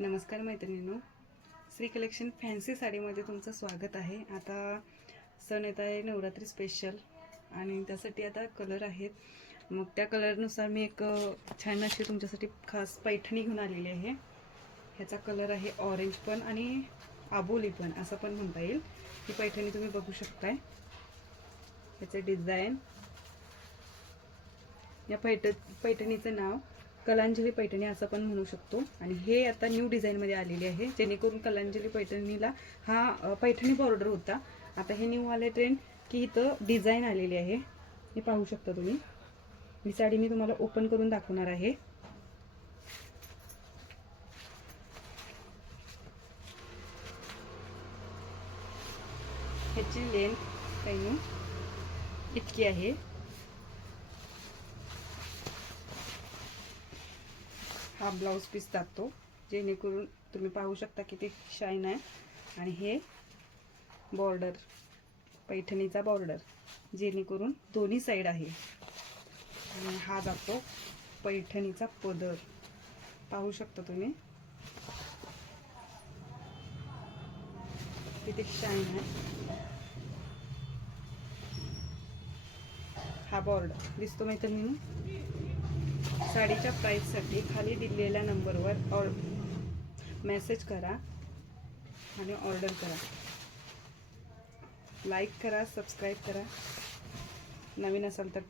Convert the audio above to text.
नमस्कार मैत्रिणींनो, Shri collection fancy साडीमध्ये तुमचं स्वागत आहे। आता सण येत आहे नवरात्री स्पेशल आणि त्यासाठी आता कलर आहेत। मग त्या कलरनुसार मी एक छान अशी तुमच्यासाठी खास पैठणी घेऊन आलेली आहे। ह्याचा कलर आहे ऑरेंज पण आणि आबोली पण असं पण म्हणता येईल। ही पैठणी तुम्ही बघू शकताय। ह्याचे डिझाइन, या पैठणीचं नाव कलांजली पैठणी असं पण म्हणू शकतो आणि हे आता न्यू डिझाइन मध्ये आलेली आहे, जेणेकरून कलांजली पैठणीला हा पैठणी बॉर्डर होता। आता हे न्यू आले ट्रेंड की इथं डिझाइन आलेली आहे। हे पाहू शकता तुम्ही। ही साडी मी तुम्हाला ओपन करून दाखवणार आहे। ह्याची लेंथ काही इतकी आहे। हा ब्लाउज पीस टाकतो, जेणेकरून तुम्ही पाहू शकता किती शाईन आहे। आणि हे बॉर्डर, पैठणीचा बॉर्डर, जेणेकरून दोन्ही साइड आहे। आणि हा जातो पैठणीचा पदर, पाहू शकता तुम्ही किती शाईन आहे। हा बॉर्डर दिसतो मैत्रिणींनो। साडीच्या प्राइससाठी खाली दिलेल्या नंबरवर मेसेज करा आणि ऑर्डर करा। लाईक करा, सबस्क्राईब करा, नवीन असाल तर